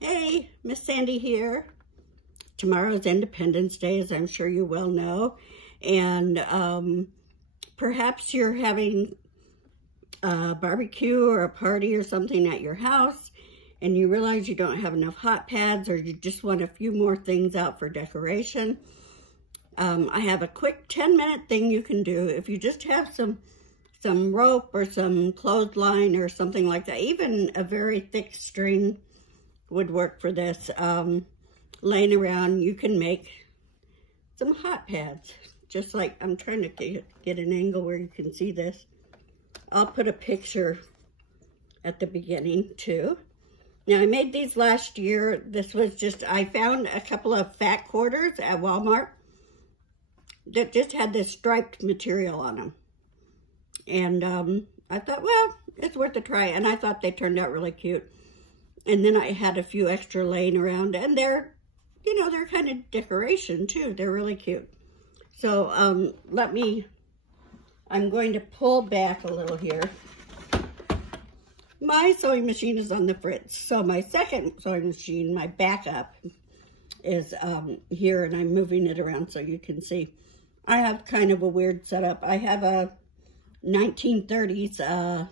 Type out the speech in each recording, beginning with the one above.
Hey, Miss Sandy here. Tomorrow's Independence Day, as I'm sure you well know. And perhaps you're having a barbecue or a party or something at your house, and you realize you don't have enough hot pads, or you just want a few more things out for decoration. I have a quick 10-minute thing you can do. If you just have some rope or some clothesline or something like that, even a very thick string would work for this. Laying around, you can make some hot pads. Just like, I'm trying to get an angle where you can see this. I'll put a picture at the beginning too. Now, I made these last year. This was just, I found a couple of fat quarters at Walmart that just had this striped material on them. And I thought, well, it's worth a try. And I thought they turned out really cute. And then I had a few extra laying around, and they're, you know, they're kind of decoration too. They're really cute. So I'm going to pull back a little here. My sewing machine is on the fritz. So my second sewing machine, my backup, is here, and I'm moving it around so you can see. I have kind of a weird setup. I have a 1930s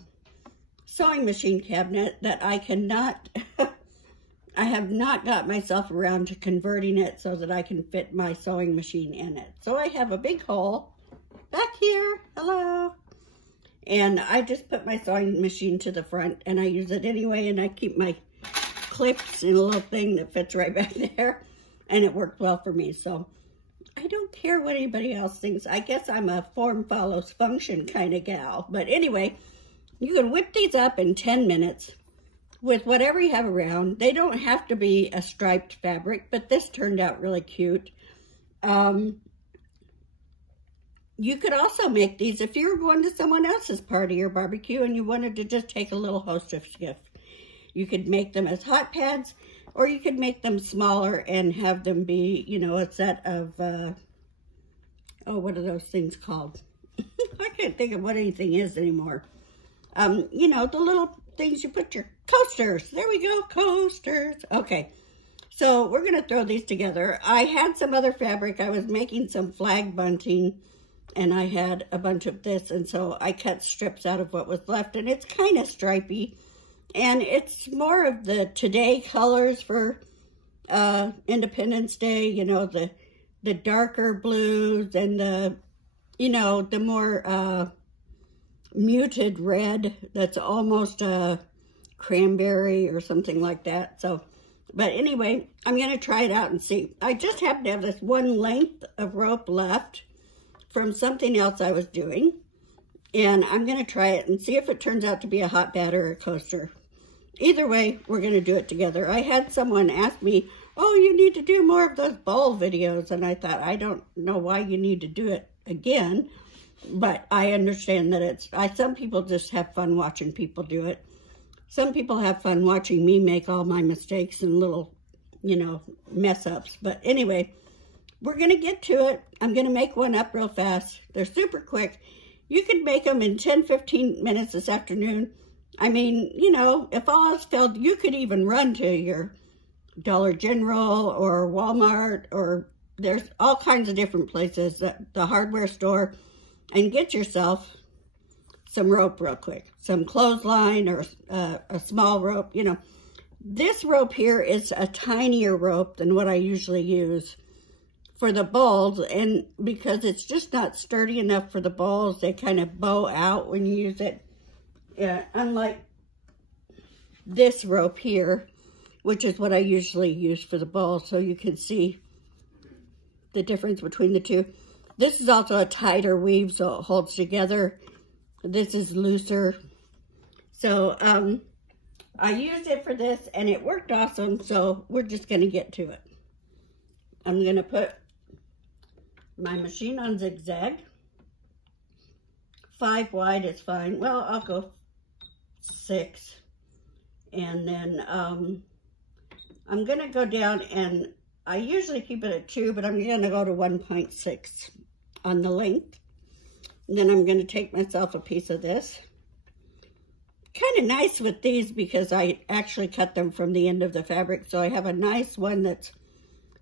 sewing machine cabinet that I cannot, I have not got myself around to converting it so that I can fit my sewing machine in it. So I have a big hole back here, hello, and I just put my sewing machine to the front, and I use it anyway, and I keep my clips in a little thing that fits right back there, and it worked well for me. So I don't care what anybody else thinks. I guess I'm a form follows function kind of gal. But anyway, you can whip these up in 10 minutes with whatever you have around. They don't have to be a striped fabric, but this turned out really cute. You could also make these if you were going to someone else's party or barbecue and you wanted to just take a little hostess gift. You could make them as hot pads, or you could make them smaller and have them be, you know, a set of, oh, what are those things called? I can't think of what anything is anymore. You know, the little things you put your coasters. There we go, coasters. Okay, so we're going to throw these together. I had some other fabric. I was making some flag bunting, and I had a bunch of this, and so I cut strips out of what was left, and it's kind of stripy. And it's more of the today colors for Independence Day, you know, the darker blues and the, you know, the more muted red that's almost a cranberry or something like that. So, but anyway, I'm going to try it out and see. I just happen to have this one length of rope left from something else I was doing. And I'm going to try it and see if it turns out to be a hot pad or a coaster. Either way, we're going to do it together. I had someone ask me, oh, you need to do more of those bowl videos. And I thought, I don't know why you need to do it again. But I understand that some people just have fun watching people do it. Some people have fun watching me make all my mistakes and little, you know, mess ups. But anyway, we're going to get to it. I'm going to make one up real fast. They're super quick. You could make them in 10-15 minutes this afternoon. I mean, you know, if all else failed, you could even run to your Dollar General or Walmart, or there's all kinds of different places, the hardware store, and get yourself some rope real quick. Some clothesline or a small rope, you know. This rope here is a tinier rope than what I usually use for the bowls, and because it's just not sturdy enough for the bowls, they kind of bow out when you use it. Unlike this rope here, which is what I usually use for the bowl, so you can see the difference between the two. This is also a tighter weave, so it holds together. This is looser. So I used it for this, and it worked awesome, so we're just going to get to it. I'm going to put my machine on zigzag. 5 wide is fine. Well, I'll go 6. And then I'm going to go down, and I usually keep it at 2, but I'm going to go to 1.6 on the length. And then I'm going to take myself a piece of this, kind of nice with these because I actually cut them from the end of the fabric. So I have a nice one that's,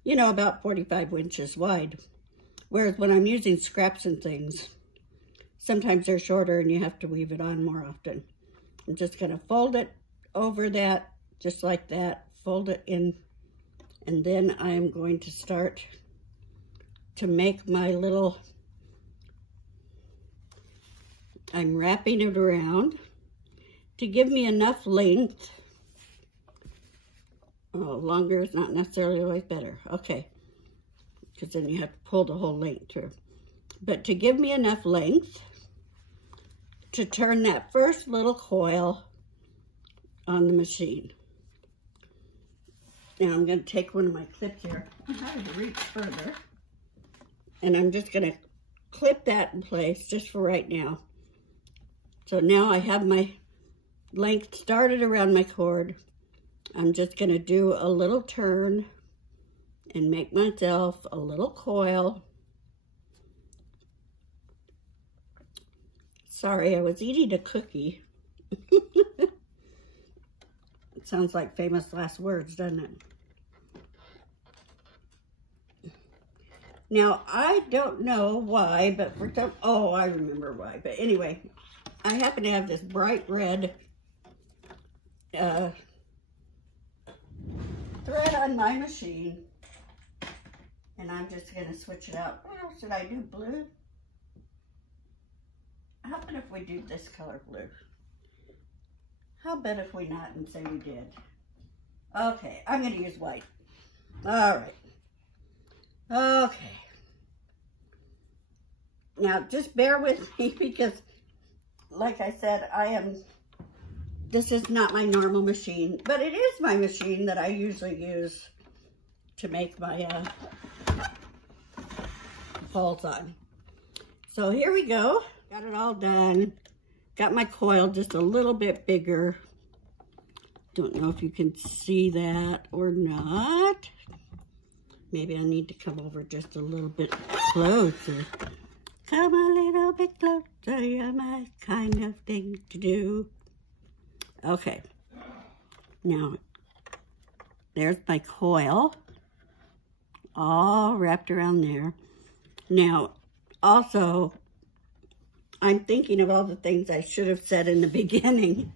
you know, about 45 inches wide. Whereas when I'm using scraps and things, sometimes they're shorter and you have to weave it on more often. I'm just going to fold it over that, just like that, fold it in, and then I'm going to start to make my little, I'm wrapping it around to give me enough length. Oh, longer is not necessarily always better. Okay, because then you have to pull the whole length through. But to give me enough length to turn that first little coil on the machine. Now I'm going to take one of my clips here. I have to reach further. And I'm just going to clip that in place just for right now. So now I have my length started around my cord. I'm just going to do a little turn and make myself a little coil. Sorry, I was eating a cookie. It sounds like famous last words, doesn't it? Now, I don't know why, but for some, oh, I remember why. But anyway, I happen to have this bright red thread on my machine. And I'm just going to switch it out. Well, should I do blue? How about if we do this color blue? How about if we not and say we did? Okay, I'm going to use white. All right. Okay. Now, just bear with me because, like I said, this is not my normal machine, but it is my machine that I usually use to make my balls on. So here we go. Got it all done. Got my coil just a little bit bigger. Don't know if you can see that or not. Maybe I need to come over just a little bit closer. Come a little bit closer, you're my kind of thing to do. Okay. Now, there's my coil. All wrapped around there. Now, also, I'm thinking of all the things I should have said in the beginning.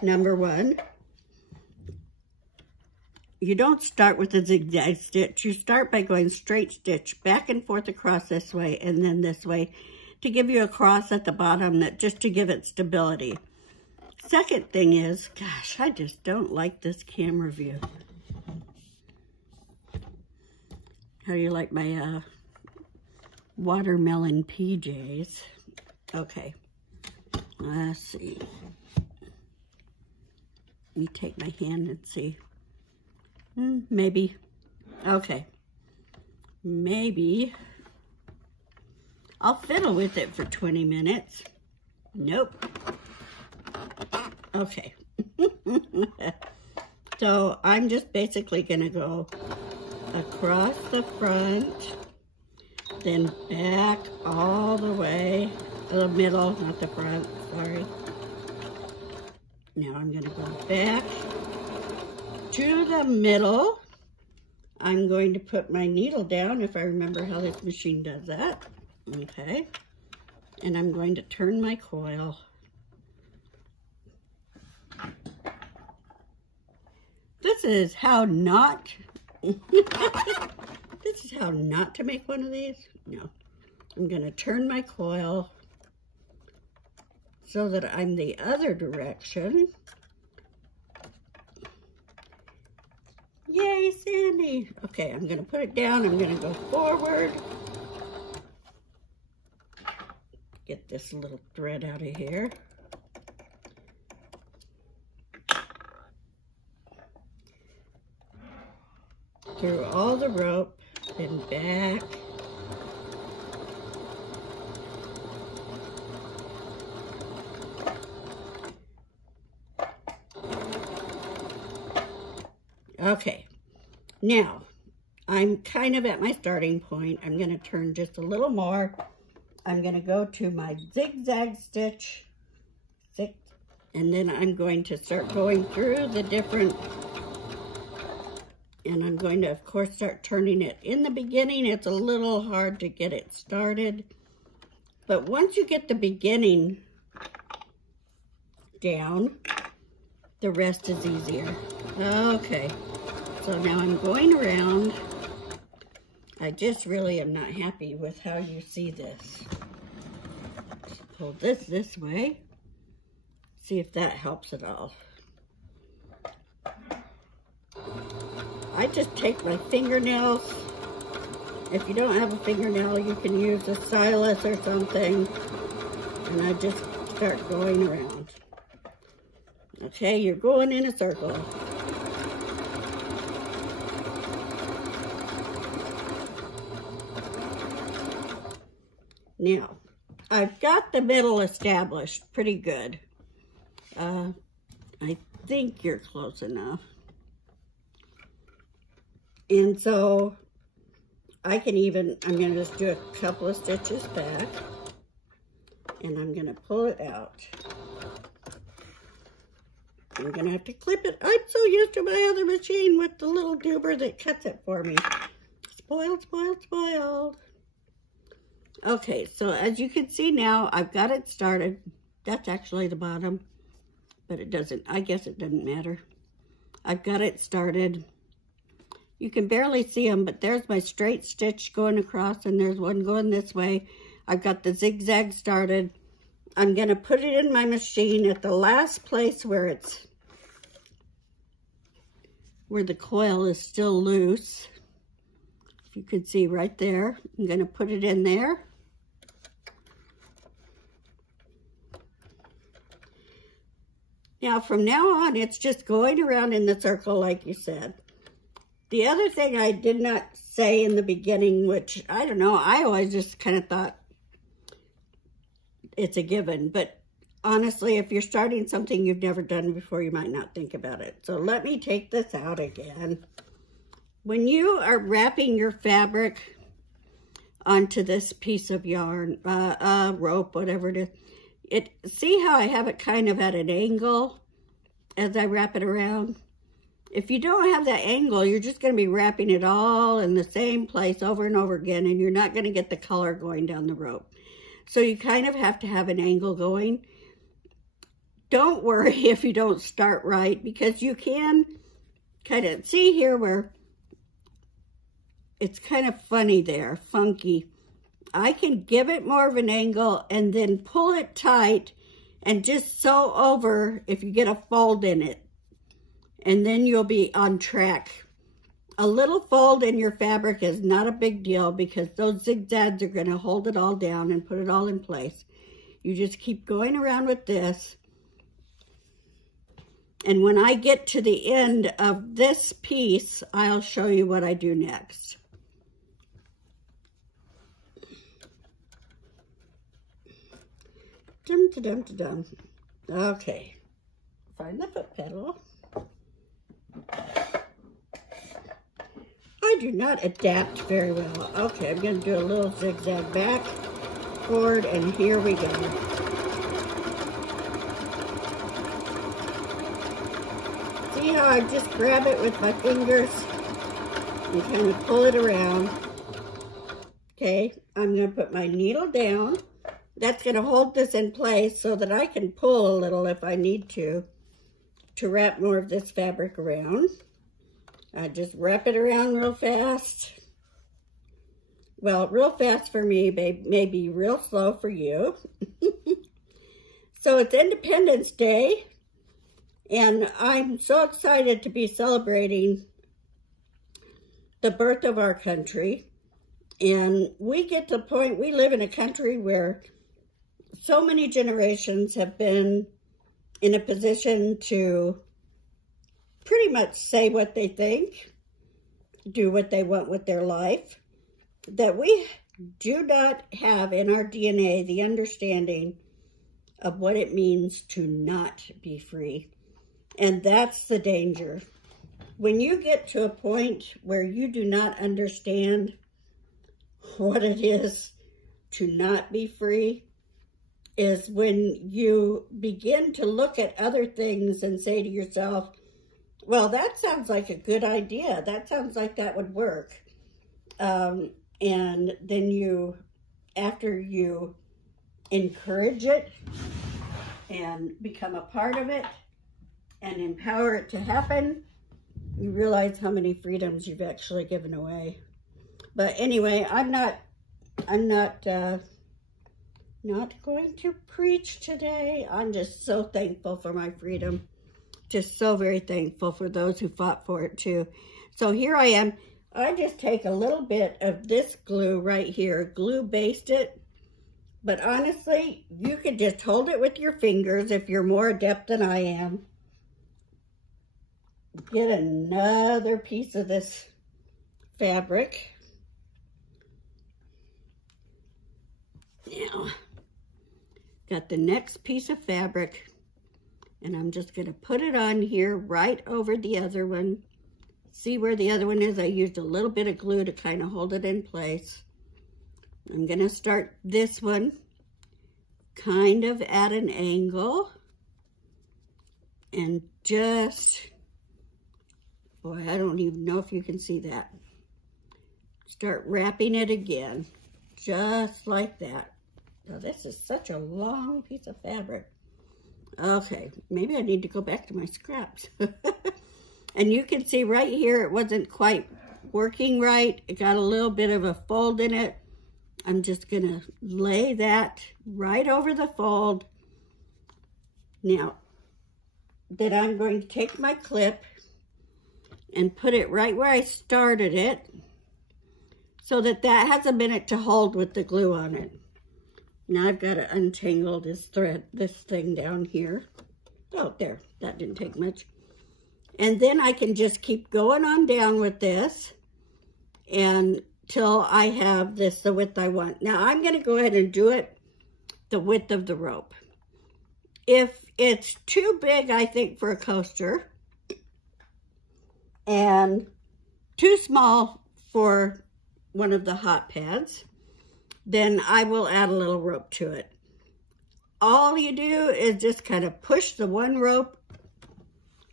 Number one, you don't start with a zigzag stitch. You start by going straight stitch back and forth across this way and then this way to give you a cross at the bottom, that just to give it stability. Second thing is, gosh, I just don't like this camera view. How do you like my watermelon PJs? Okay, let's see. Let me take my hand and see. Maybe. Okay. Maybe. I'll fiddle with it for 20 minutes. Nope. Okay. So I'm just basically going to go across the front, then back all the way, the middle, not the front, sorry. Now I'm going to go back to the middle. I'm going to put my needle down, if I remember how this machine does that. Okay. And I'm going to turn my coil. This is how not, this is how not to make one of these. No. I'm going to turn my coil so that I'm the other direction. Yay, Sandy. Okay, I'm going to put it down. I'm going to go forward. Get this little thread out of here. Through all the rope, then back. Okay, now I'm kind of at my starting point. I'm going to turn just a little more. I'm going to go to my zigzag stitch, And then I'm going to start going through the different, and I'm going to, of course, start turning it. In the beginning, it's a little hard to get it started. But once you get the beginning down, the rest is easier. Okay, so now I'm going around. I just really am not happy with how you see this. Just pull this way. See if that helps at all. I just take my fingernails. If you don't have a fingernail, you can use a stylus or something. And I just start going around. Okay, you're going in a circle. Now, I've got the middle established pretty good. I think you're close enough. And so I can even, I'm going to just do a couple of stitches back. And I'm going to pull it out. I'm going to have to clip it. I'm so used to my other machine with the little goober that cuts it for me. Spoiled, spoiled, spoiled. Okay, so as you can see now, I've got it started. That's actually the bottom, but it doesn't, I guess it doesn't matter. I've got it started. You can barely see them, but there's my straight stitch going across, and there's one going this way. I've got the zigzag started. I'm gonna put it in my machine at the last place where the coil is still loose. If you could see right there, I'm gonna put it in there. Now, from now on, it's just going around in the circle like you said. The other thing I did not say in the beginning, which, I don't know, I always just kind of thought it's a given. But honestly, if you're starting something you've never done before, you might not think about it. So let me take this out again. When you are wrapping your fabric onto this piece of yarn, rope, whatever it is, see how I have it kind of at an angle as I wrap it around? If you don't have that angle, you're just going to be wrapping it all in the same place over and over again, and you're not going to get the color going down the rope. So you kind of have to have an angle going. Don't worry if you don't start right, because you can kind of see here where it's kind of funny there, funky. I can give it more of an angle and then pull it tight and just sew over if you get a fold in it. And then you'll be on track. A little fold in your fabric is not a big deal because those zigzags are going to hold it all down and put it all in place. You just keep going around with this. And when I get to the end of this piece, I'll show you what I do next. Dum-da-dum-da-dum. Okay. Find the foot pedal. I do not adapt very well. Okay, I'm going to do a little zigzag back, forward, and here we go. See how I just grab it with my fingers and kind of pull it around. Okay, I'm going to put my needle down. That's going to hold this in place so that I can pull a little if I need to wrap more of this fabric around. I just wrap it around real fast. Well, real fast for me, may be real slow for you. So it's Independence Day, and I'm so excited to be celebrating the birth of our country. And we get to the point, we live in a country where so many generations have been in a position to pretty much say what they think, do what they want with their life, that we do not have in our DNA the understanding of what it means to not be free. And that's the danger. When you get to a point where you do not understand what it is to not be free, is when you begin to look at other things and say to yourself, well, that sounds like a good idea. That sounds like that would work. And then you, after you encourage it and become a part of it and empower it to happen, you realize how many freedoms you've actually given away. But anyway, I'm not going to preach today. I'm just so thankful for my freedom. Just so very thankful for those who fought for it too. So here I am. I just take a little bit of this glue right here, glue baste it. But honestly, you could just hold it with your fingers if you're more adept than I am. Get another piece of this fabric. Now, got the next piece of fabric, and I'm just going to put it on here right over the other one. See where the other one is? I used a little bit of glue to kind of hold it in place. I'm going to start this one kind of at an angle and just, boy, I don't even know if you can see that. Start wrapping it again, just like that. Now, this is such a long piece of fabric. Okay, maybe I need to go back to my scraps. And you can see right here, it wasn't quite working right. It got a little bit of a fold in it. I'm just gonna lay that right over the fold. Now, then I'm going to take my clip and put it right where I started it so that that has a minute to hold with the glue on it. Now I've got to untangle this thread, this thing down here. Oh, there, that didn't take much. And then I can just keep going on down with this until I have this the width I want. Now I'm going to go ahead and do it the width of the rope. If it's too big, I think, for a coaster and too small for one of the hot pads, then I will add a little rope to it. All you do is just kind of push the one rope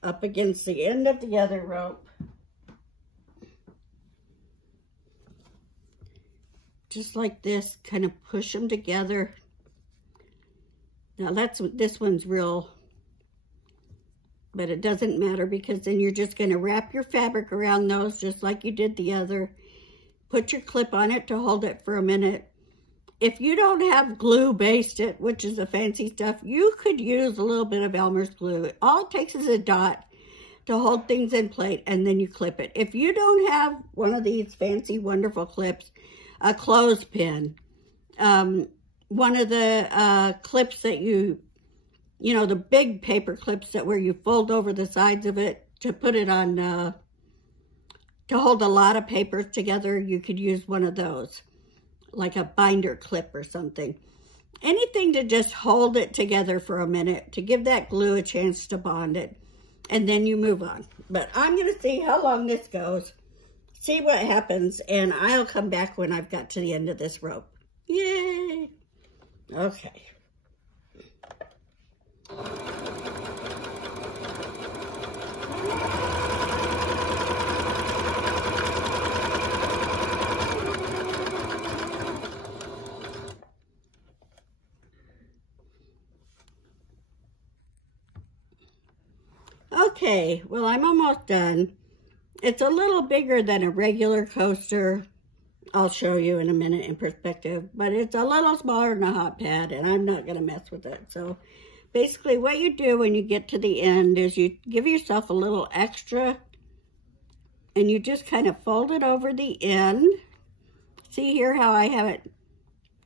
up against the end of the other rope. Just like this, kind of push them together. Now this one's real, but it doesn't matter because then you're just going to wrap your fabric around those just like you did the other. Put your clip on it to hold it for a minute. If you don't have glue based it, which is the fancy stuff, you could use a little bit of Elmer's glue. All it takes is a dot to hold things in place, and then you clip it. If you don't have one of these fancy, wonderful clips, a clothespin, one of the clips that you know, the big paper clips that where you fold over the sides of it to put it on, to hold a lot of papers together, you could use one of those, like a binder clip or something. Anything to just hold it together for a minute, to give that glue a chance to bond it, and then you move on. But I'm going to see how long this goes, see what happens, and I'll come back when I've got to the end of this rope. Yay! Okay. Okay, well, I'm almost done. It's a little bigger than a regular coaster. I'll show you in a minute in perspective, but it's a little smaller than a hot pad, and I'm not going to mess with it. So basically what you do when you get to the end is you give yourself a little extra, and you just kind of fold it over the end. See here how I have it?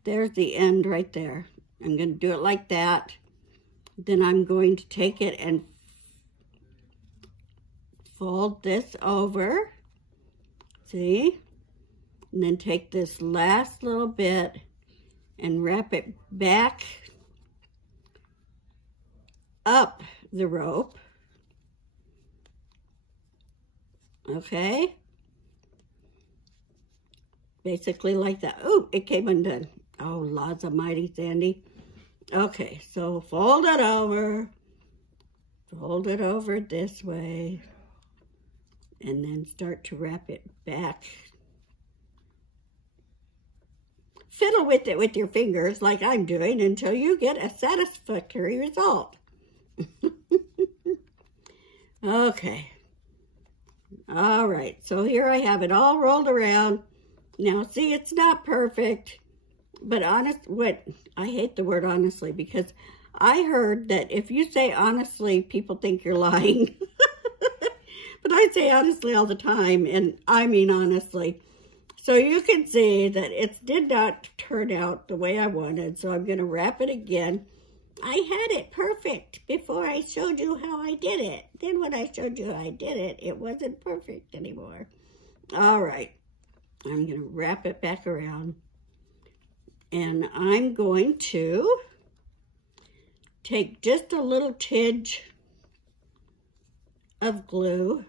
There's the end right there. I'm going to do it like that. Then I'm going to take it and fold this over, see, and then take this last little bit and wrap it back up the rope, okay, basically like that. Oh, it came undone. Oh, lots of mighty Sandy. Okay, so fold it over this way, and then start to wrap it back. Fiddle with it with your fingers like I'm doing until you get a satisfactory result. Okay. All right, so here I have it all rolled around. Now, see, it's not perfect, but I hate the word honestly, because I heard that if you say honestly, people think you're lying. But I say honestly all the time, and I mean honestly. So you can see that it did not turn out the way I wanted, so I'm going to wrap it again. I had it perfect before I showed you how I did it. Then when I showed you how I did it, it wasn't perfect anymore. All right, I'm going to wrap it back around. And I'm going to take just a little tidge of glue.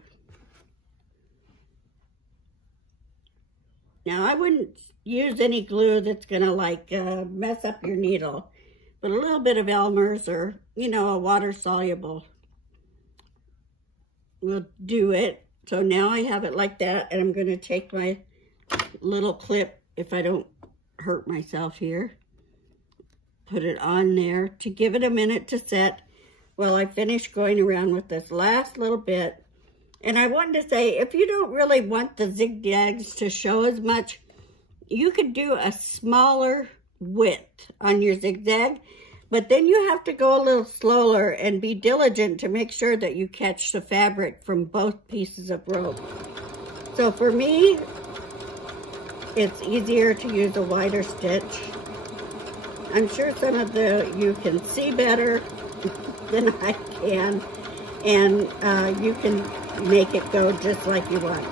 Now, I wouldn't use any glue that's going to like mess up your needle. But a little bit of Elmer's or, you know, a water-soluble will do it. So now I have it like that, and I'm going to take my little clip, if I don't hurt myself here, put it on there to give it a minute to set while I finish going around with this last little bit. And I wanted to say, if you don't really want the zigzags to show as much, you could do a smaller width on your zigzag, but then you have to go a little slower and be diligent to make sure that you catch the fabric from both pieces of rope. So for me, it's easier to use a wider stitch. I'm sure some of you can see better than I can, and you can make it go just like you want.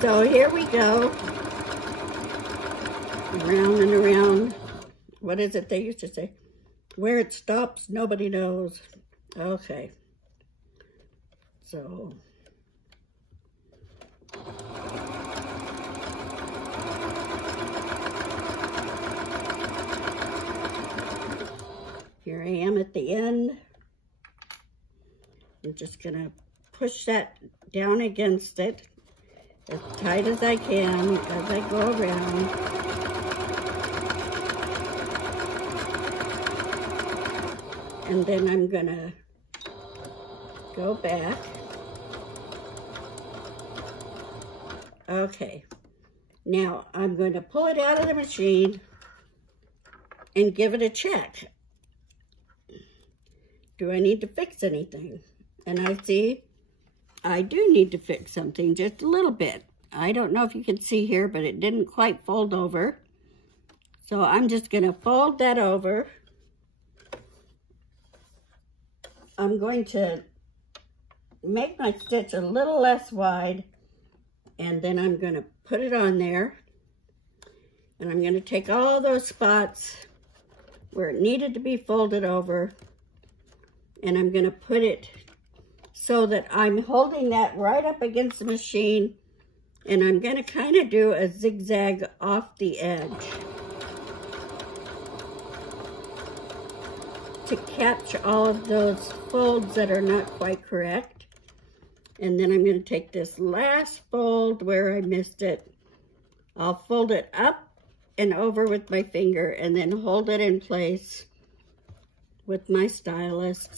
So here we go. Around and around. What is it they used to say? Where it stops, nobody knows. Okay. So. Here I am at the end. I'm just going to push that down against it as tight as I can as I go around. And then I'm gonna go back. Okay, now I'm going to pull it out of the machine and give it a check. Do I need to fix anything? And I see I do need to fix something just a little bit. I don't know if you can see here, but it didn't quite fold over. So I'm just gonna fold that over. I'm going to make my stitch a little less wide, and then I'm going to put it on there, and I'm going to take all those spots where it needed to be folded over, and I'm going to put it so that I'm holding that right up against the machine, and I'm going to kind of do a zigzag off the edge to catch all of those folds that are not quite correct. And then I'm going to take this last fold where I missed it. I'll fold it up and over with my finger and then hold it in place with my stylus.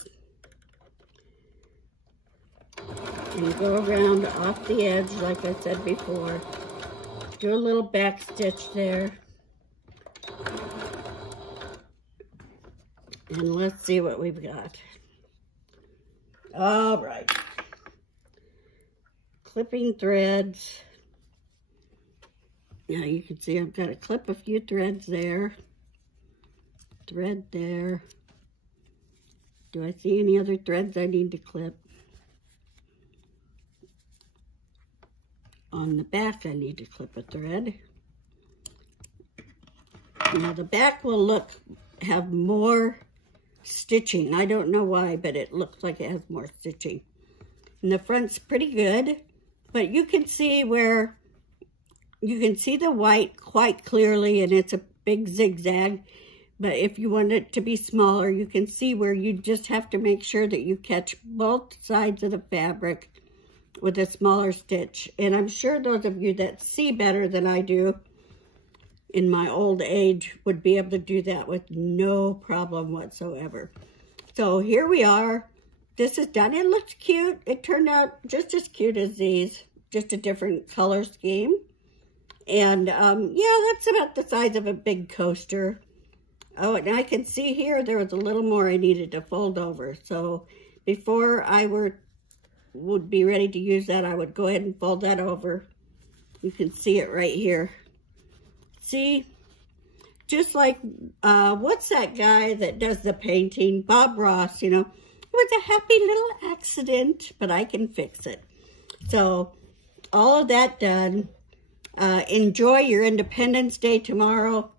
And go around off the edge like I said before. Do a little back stitch there. And let's see what we've got. All right. Clipping threads. Now you can see I've got to clip a few threads there. Thread there. Do I see any other threads I need to clip? On the back I need to clip a thread. Now the back will have more stitching. I don't know why, but it looks like it has more stitching. And the front's pretty good, but you can see where you can see the white quite clearly, and it's a big zigzag, But if you want it to be smaller, you can see where you just have to make sure that you catch both sides of the fabric with a smaller stitch. And I'm sure those of you that see better than I do in my old age would be able to do that with no problem whatsoever. So here we are. This is done. It looks cute. It turned out just as cute as these, just a different color scheme. And yeah, that's about the size of a big coaster. Oh, and I can see here there was a little more I needed to fold over. So before I would be ready to use that, I would go ahead and fold that over. You can see it right here. See? Just like, what's that guy that does the painting? Bob Ross, you know. It was a happy little accident, but I can fix it. So all of that done. Enjoy your Independence Day tomorrow.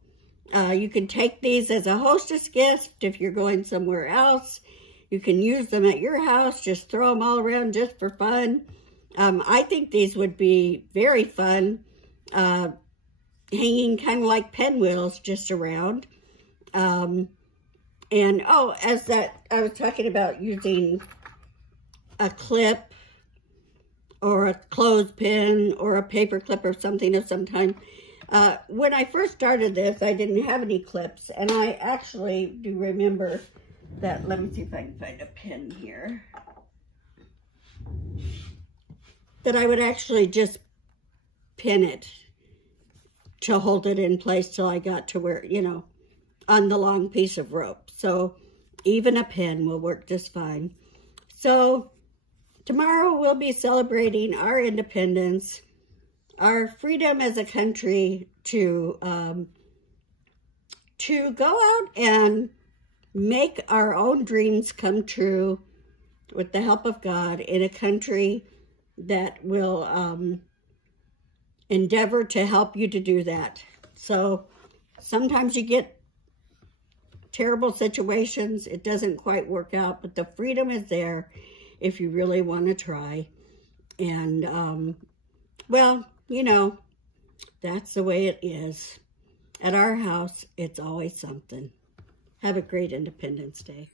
You can take these as a hostess gift if you're going somewhere else. You can use them at your house. Just throw them all around just for fun. I think these would be very fun, hanging kind of like pinwheels just around. And, oh, I was talking about using a clip or a clothespin or a paper clip or something of some kind. When I first started this, I didn't have any clips, and I actually do remember that. Let me see if I can find a pin here. That I would actually just pin it to hold it in place till I got to where, you know, on the long piece of rope. So even a pin will work just fine. So tomorrow we'll be celebrating our independence, our freedom as a country to go out and make our own dreams come true with the help of God in a country that will endeavor to help you to do that. So sometimes you get terrible situations. It doesn't quite work out, but the freedom is there if you really want to try. And, well, you know, that's the way it is. At our house, it's always something. Have a great Independence Day.